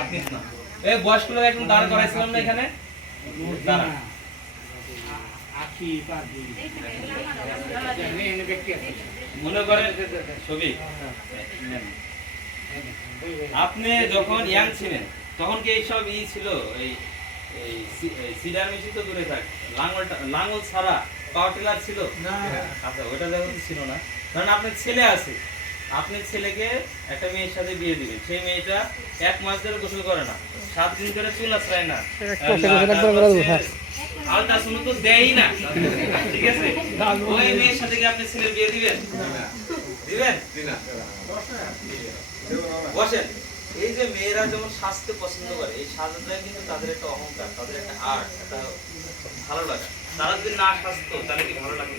আপনি না। এই বয়স্ক লোক একদম দাঁড় করাইছিলাম না এখানে? দাঁড়া। মনে করেন ছবি? আপনি যখন ইয়াং ছিলেন তখন কি এইসব ই ছিল? এই এই সিডার মেশিন তো দূরে থাক। লাঙ্গলটা লাঙ্গল ছাড়া পাওয়ার টিলার ছিল? না। আচ্ছা ওটা যখন ছিল না। কারণ আপনার ছেলে আছে। আপনি ছেলেকে একটা মেয়ের সাথে বিয়ে দিবেন। সেই মেয়েটা এক মাস ধরে গোসল করে না সাত দিন ধরে চুল আশ্রয় না। আলট্রাসাউন্ড তো দেয়ই না। ঠিক আছে? ওই মেয়ের সাথে কি আপনি ছেলের বিয়ে দিবেন? দিবেন? বসেন। এই যে মেয়েরা যেমন স্বাস্থ্য পছন্দ করে এই সাজাটাই কিন্তু তাদের একটা অহংকার তাদের একটা আর্ট একটা ভালো লাগা। তারা যদি না স্বাস্থ্য তাহলে কি ভালো সেম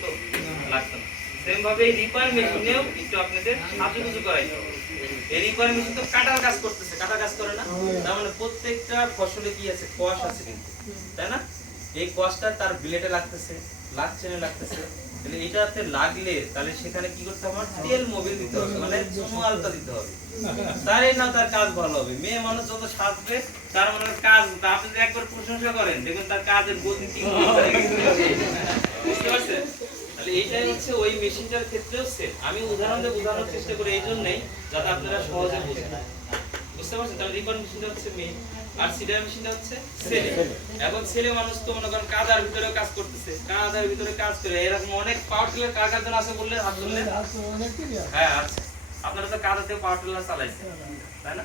ভাবে রিপার মেশিনেও আপনাদের করাই। এই রিপার মেশিন তো কাটার কাজ করতেছে কাটার কাজ করে না? তার মানে প্রত্যেকটা ফসলে কি আছে? আছে কিন্তু, তাই না? এই তার লাগতেছে লাগতেছে। তাহলে এটাতে লাগলে তাহলে সেখানে কি করতে হবে? তেল মোবিল দিতে হবে মানে দিতে হবে। তার না তার কাজ ভালো হবে। মেয়ে মানুষ যত সাজবে তার মানে কাজ আপনি একবার প্রশংসা করেন, দেখবেন তার কাজের গতি। বুঝতে পারছেন? তাহলে এইটাই হচ্ছে ওই মেশিনটার ক্ষেত্রেও সেম আমি উদাহরণ দিয়ে বোঝানোর চেষ্টা করি এই জন্যই যাতে আপনারা সহজে বুঝেন বুঝতে পারছেন? তাহলে রিপন মেশিনটা হচ্ছে মেয়ে আর সিডার মেশিনটা হচ্ছে ছেলে এখন ছেলে মানুষ তো মনে করেন কাদার ভিতরে কাজ করতেছে কাদার ভিতরে কাজ করে এরকম অনেক পাওয়ার টিলার কার কার জন্য আছে বললে হাত হ্যাঁ আচ্ছা আপনারা তো কাদাতে পাওয়ার টিলার চালাইছেন তাই না?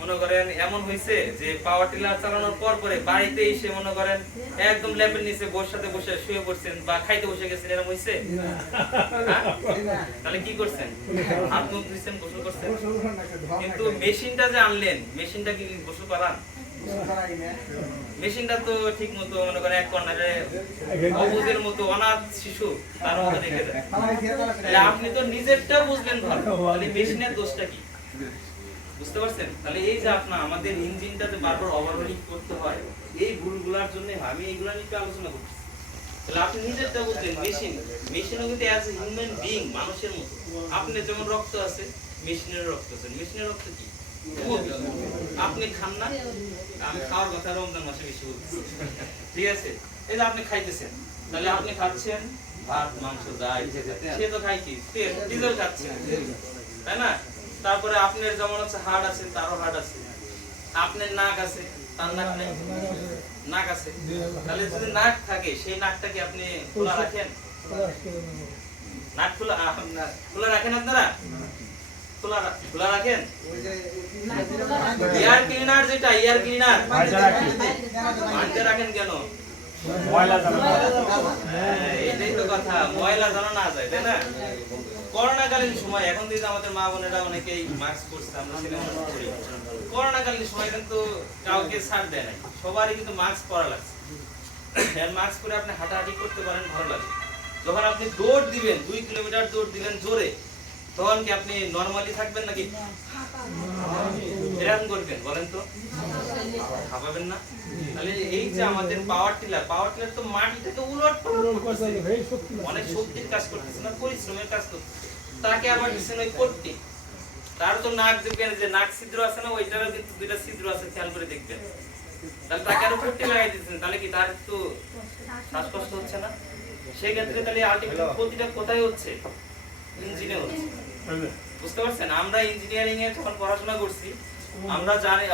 মনে করেন, এমন হয়েছে যে পাওয়ার টিলার চালানোর পর পরে বাড়িতে এসে মনে করেন একদম ল্যাপের নিচে বসে সাথে বসে শুয়ে পড়ছেন বা খাইতে বসে গেছেন এরকম হয়েছে হ্যাঁ? তাহলে কি করছেন? হাত মুখ দিচ্ছেন গোসল করছেন? কিন্তু মেশিনটা যে আনলেন, মেশিনটা কি গোসল করান? মেশিনটা তো ঠিক মতো মনে করেন এক কর্নারে অবুজের মতো অনাথ শিশু তার মতো রেখে দেয়। আপনি তো নিজেরটাও বুঝবেন ভালো মেশিনের দোষটা কি? বুঝতে পারছেন? তাহলে এই যে আপনার আমাদের ইঞ্জিনটাতে বারবার ওভারহোলিং করতে হয় এই ভুলগুলোর জন্য আমি এইগুলো নিয়ে আলোচনা করছি তাহলে আপনি নিজেরটা বুঝলেন মেশিন মেশিনও কিন্তু অ্যাজ হিউম্যান বিং মানুষের মতো। আপনার যেমন রক্ত আছে মেশিনের রক্ত আছে। মেশিনের রক্ত কি? আপনি খান না? আমি খাওয়ার কথা রমজান মাসে বেশি বলছি ঠিক আছে? এই যে আপনি খাইতেছেন তাহলে আপনি খাচ্ছেন ভাত মাংস ডাল সে তো খাই কি? ডিজেল খাচ্ছে তাই না? তারপরে আপনার যেমন হচ্ছে হাড় আছে তারও হাড় আছে। আপনার নাক আছে তার নাক নেই। নাক আছে। তাহলে যদি নাক থাকে সেই নাকটাকে আপনি খোলা রাখেন? নাক খোলা খোলা রাখেন আপনারা? খোলা খোলা রাখেন? এয়ার ক্লিনার যেটা এয়ার ক্লিনার রাখেন কেন? হ্যাঁ, এটাই তো কথা। ময়লা যেন না যায় তাই না? করোনাকালীন সময় এখন কিন্তু আমাদের মা বোনেরা অনেকেই মাস্ক পরছে আমরা ছেলে মানুষ করি। করোনাকালীন সময় কিন্তু কাউকে ছাড় দেয় নাই। সবারই কিন্তু মাস্ক পরা লাগছে। মাস্ক পরে আপনি হাঁটাহাঁটি করতে পারেন ভালো লাগে। যখন আপনি দৌড় দিবেন দুই কিলোমিটার দৌড় দিবেন জোরে তখন কি আপনি নর্মালি থাকবেন নাকি? এরকম করবেন বলেন তো। খাপাবেন না। তাহলে এই যে আমাদের পাওয়ার টিলার পাওয়ার টিলার তো মাটিটাকে উলট পালট অনেক শক্তির কাজ করতেছে না পরিশ্রমের কাজ করতেছে। তাকে আবার দিচ্ছেন ওই করতে তার তো নাক দেখবেন যে নাক ছিদ্র আছে না ওইটারও কিন্তু দুইটা ছিদ্র আছে খেয়াল করে দেখবেন। তাহলে তাকে আরও করতে লাগাই দিচ্ছেন তাহলে কি তার একটু শ্বাসকষ্ট হচ্ছে না? সেই ক্ষেত্রে তাহলে আলটিমেট ক্ষতিটা কোথায় হচ্ছে? ইঞ্জিনে হচ্ছে। বুঝতে পারছেন? আমরা ইঞ্জিনিয়ারিং এ যখন পড়াশোনা করছি আমরা জানি